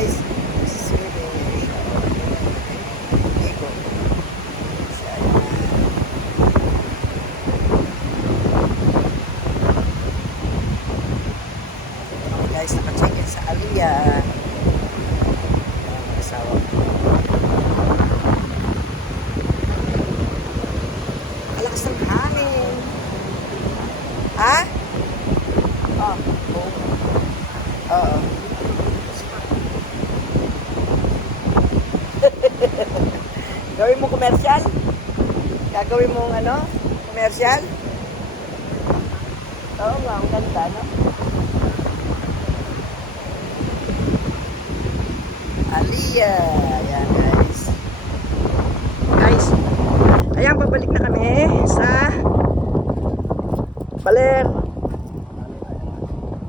guys. Ego. Guys, naka-check-in sa Aliyah. Asawa ko. Alakas ng hangin. Ha? Oh. Oo. Gawin mo commercial? Gagawin mong ano? Commercial? Oo nga, ang ganda, no? Aliyah. Ayan, guys. Guys, ayan, babalik na kami sa Baler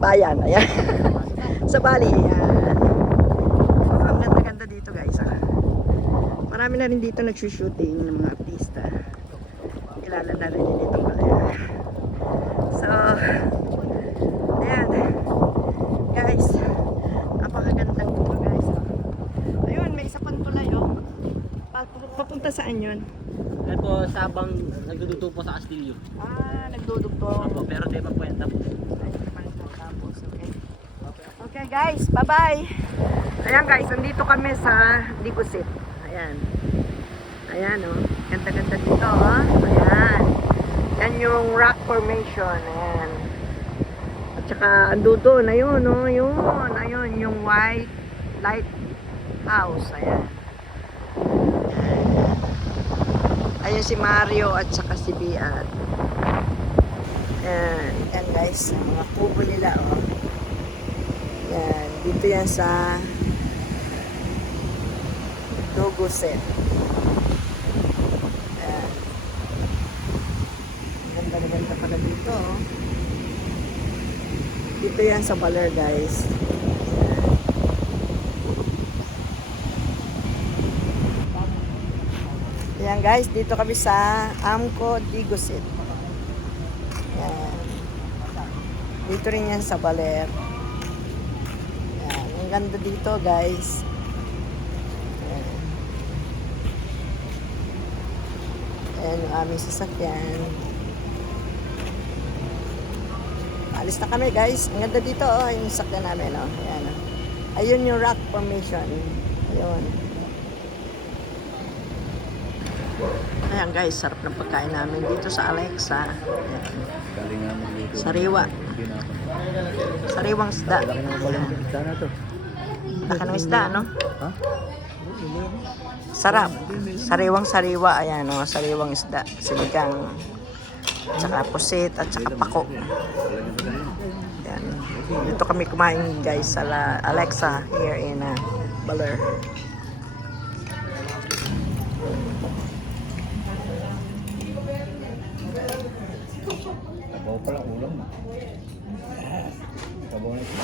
Bayan. Ayan. Sa Bali. Ayan. Ang ganda-ganda dito, guys. Marami na rin dito nagsushooting ng mga artista. Kilala na rin dito Baler. So, ayan. Guys, napakaganda dito, guys. Ayun, may isa pang tulay, oh. Papunta saan yun? Ito sa abang nagduduto po sa Castillo. Nagdudugto. Opo, pero di pa kwenta po. Tapos, okay. Okay, guys, bye-bye. Ayan, guys, nandito kami sa Digusit. Ayan. Ayan, oh. Ganda-ganda dito, oh. Ayan. Yan yung rock formation. Ayan. At saka, ando doon. Ayun, oh. Yun. Ayun, yung white lighthouse. Ayan. Ayun si Mario at saka si Biat. Ayan. Ayan, guys. Ang mga kubo nila, oh. Ayan. Dito yan sa Duguset. Ayan. Ganda-ganda pala dito, oh. Dito yan sa Baler, guys. Ayan, guys, dito kami sa Amco Digusit. Ayan. Dito rin yan sa Baler. Ayan. Ang ganda dito, guys. Ayan. Ayan yung aming sasakyan. Alis na kami, guys. Ang ganda dito, oh. Yung sasakyan namin, oh. Ayan, oh. Ayun yung rock formation. Ayun. Ayan, guys, sarap ng pagkain namin dito sa Alexa. Ayan. Sariwa. Sariwang isda. Laki ng isda, no? Sarap. Sariwang sariwa. Ayan, no? Sariwang isda. Sinigang. Tsaka pusit at tsaka pako. Ayan. Dito kami kumain, guys, sa Alexa here in Baler. Sabaw pala ulam. Sabaw na ito.